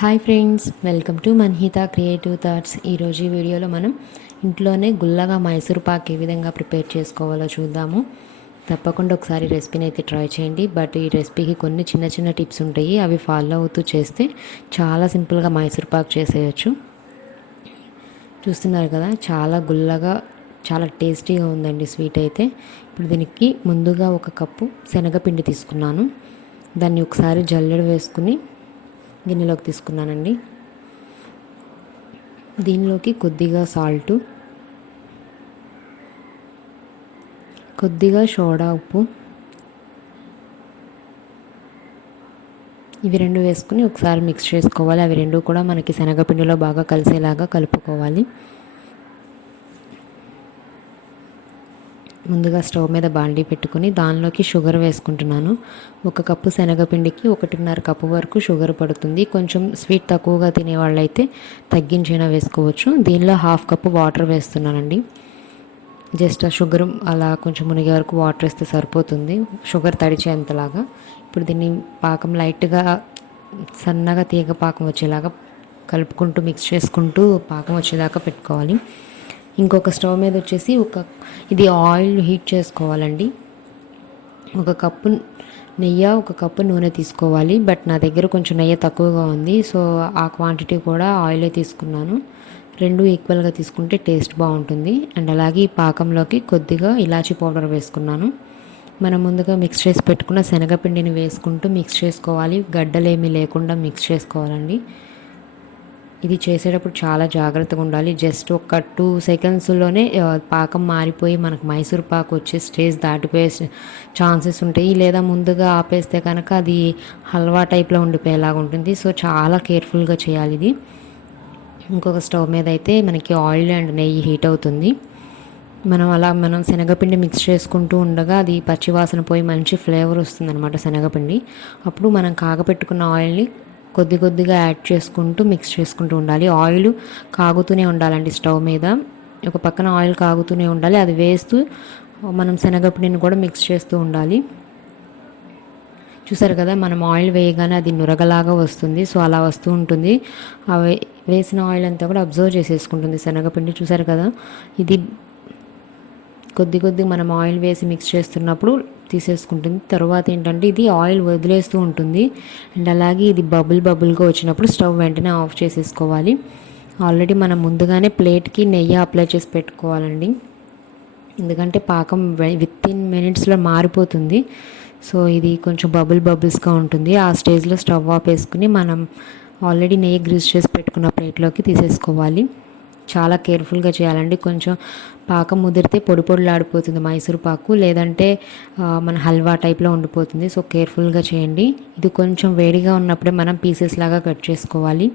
Hi friends, welcome to Manhita creative thoughts. ఈరోజు ఈ వీడియోలో మనం ఇంట్లోనే గుల్లగా మైసూర్ పాక్ ఏ విధంగా ప్రిపేర్ చేసుకోవాలో చూద్దాము. తప్పకుండా ఒకసారి రెసిపీని అయితే ట్రై చేయండి. బట్ ఈ రెసిపీకి కొన్ని చిన్న చిన్న టిప్స్ ఉంటాయి, అవి ఫాలో అవుతూ చేస్తే చాలా సింపుల్గా మైసూర్ పాక్ చేసేయచ్చు. చూస్తున్నారు కదా, చాలా గుల్లగా చాలా టేస్టీగా ఉందండి స్వీట్ అయితే. ఇప్పుడు దీనికి ముందుగా ఒక కప్పు శనగపిండి తీసుకున్నాను. దాన్ని ఒకసారి జల్లెడ వేసుకుని గిన్నెలోకి తీసుకున్నానండి. దీనిలోకి కొద్దిగా సాల్టు, కొద్దిగా సోడా ఉప్పు, ఇవి రెండు వేసుకుని ఒకసారి మిక్స్ చేసుకోవాలి. అవి రెండు కూడా మనకి శనగపిండిలో బాగా కలిసేలాగా కలుపుకోవాలి. ముందుగా స్టవ్ మీద బాండీ పెట్టుకుని దానిలోకి షుగర్ వేసుకుంటున్నాను. 1 కప్పు శనగపిండికి 1.5 కప్పు వరకు షుగర్ పడుతుంది. కొంచెం స్వీట్ తక్కువగా తినే వాళ్ళైతే తగ్గించైనా వేసుకోవచ్చు. దీనిలో 1/2 కప్పు వాటర్ వేస్తున్నానండి. జస్ట్ ఆ షుగర్ అలా కొంచెం మునిగే వరకు వాటర్ వేస్తే సరిపోతుంది, షుగర్ తడిచేంతలాగా. ఇప్పుడు దీన్ని పాకం లైట్గా సన్నగా తీగ పాకం వచ్చేలాగా కలుపుకుంటూ మిక్స్ చేసుకుంటూ పాకం వచ్చేదాకా పెట్టుకోవాలి. ఇంకొక స్టవ్ మీద వచ్చేసి ఇది ఆయిల్ హీట్ చేసుకోవాలండి. 1 కప్పు నెయ్యి, 1 కప్పు నూనె తీసుకోవాలి. బట్ నా దగ్గర కొంచెం నెయ్యి తక్కువగా ఉంది, సో ఆ క్వాంటిటీ కూడా ఆయిలే తీసుకున్నాను. 2 ఈక్వల్గా తీసుకుంటే టేస్ట్ బాగుంటుంది. అండ్ అలాగే ఈ పాకంలోకి కొద్దిగా ఇలాచీ పౌడర్ వేసుకున్నాను. మనం ముందుగా మిక్స్ చేసి పెట్టుకున్న శనగపిండిని వేసుకుంటూ మిక్స్ చేసుకోవాలి. గడ్డలేమీ లేకుండా మిక్స్ చేసుకోవాలండి. ఇది చేసేటప్పుడు చాలా జాగ్రత్తగా ఉండాలి. జస్ట్ ఒక 2 సెకండ్స్లోనే పాకం మారిపోయి మనకు మైసూర్ పాక్ వచ్చే స్టేజ్ దాటిపోయే ఛాన్సెస్ ఉంటాయి. లేదా ముందుగా ఆపేస్తే కనుక అది హల్వా టైప్లో ఉండిపోయేలాగా ఉంటుంది. సో చాలా కేర్ఫుల్గా చేయాలి ఇది. ఇంకొక స్టవ్ మీద అయితే మనకి ఆయిల్ అండ్ నెయ్యి హీట్ అవుతుంది. మనం శనగపిండి మిక్స్ చేసుకుంటూ ఉండగా అది పచ్చివాసన పోయి మంచి ఫ్లేవర్ వస్తుంది అనమాట శనగపిండి. అప్పుడు మనం కాగపెట్టుకున్న ఆయిల్ని కొద్దిగా యాడ్ చేసుకుంటూ మిక్స్ చేసుకుంటూ ఉండాలి. ఆయిల్ కాగుతూనే ఉండాలండి స్టవ్ మీద. ఒక పక్కన ఆయిల్ కాగుతూనే ఉండాలి, అది వేస్తూ మనం శనగపిండిని కూడా మిక్స్ చేస్తూ ఉండాలి. చూసారు కదా, మనం ఆయిల్ వేయగానే అది నురగలాగా వస్తుంది. సో అలా వస్తూ ఉంటుంది. వేసిన ఆయిల్ అంతా కూడా అబ్జర్వ్ చేసేసుకుంటుంది శనగపిండి. చూసారు కదా, ఇది కొద్ది మనం ఆయిల్ వేసి మిక్స్ చేస్తున్నప్పుడు తీసేసుకుంటుంది. తర్వాత ఏంటంటే ఇది ఆయిల్ వదిలేస్తూ ఉంటుంది. అండ్ అలాగే ఇది బబుల్గా వచ్చినప్పుడు స్టవ్ వెంటనే ఆఫ్ చేసేసుకోవాలి. ఆల్రెడీ మనం ముందుగానే ప్లేట్కి నెయ్యి అప్లై చేసి పెట్టుకోవాలండి, ఎందుకంటే పాకం వితిన్ మినిట్స్లో మారిపోతుంది. సో ఇది కొంచెం బబుల్స్గా ఉంటుంది. ఆ స్టేజ్లో స్టవ్ ఆఫ్ వేసుకుని మనం ఆల్రెడీ నెయ్యి గ్రీస్ చేసి పెట్టుకున్న ప్లేట్లోకి తీసేసుకోవాలి. చాలా కేర్ఫుల్గా చేయాలండి. కొంచెం పాకం ముదిరితే పొడిలాడిపోతుంది మైసూర్ పాకు, లేదంటే మన హల్వా టైప్లో ఉండిపోతుంది. సో కేర్ఫుల్గా చేయండి. ఇది కొంచెం వేడిగా ఉన్నప్పుడే మనం పీసెస్ లాగా కట్ చేసుకోవాలి.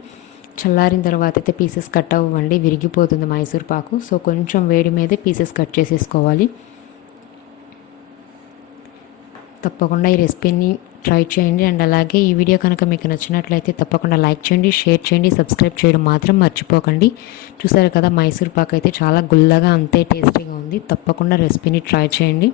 చల్లారిన తర్వాత అయితే పీసెస్ కట్ అవ్వండి, విరిగిపోతుంది మైసూర్ పాకు. సో కొంచెం వేడి మీదే పీసెస్ కట్ చేసేసుకోవాలి. తప్పకుండా ఈ రెసిపీని ట్రై చేయండి. అండ్ అలాగే ఈ వీడియో కనుక మీకు నచ్చినట్లయితే తప్పకుండా లైక్ చేయండి, షేర్ చేయండి, సబ్స్క్రైబ్ చేయడం మాత్రం మర్చిపోకండి. చూసారు కదా, మైసూర్ పాక్ అయితే చాలా గుల్లగా అంతే టేస్టీగా ఉంది. తప్పకుండా రెసిపీని ట్రై చేయండి.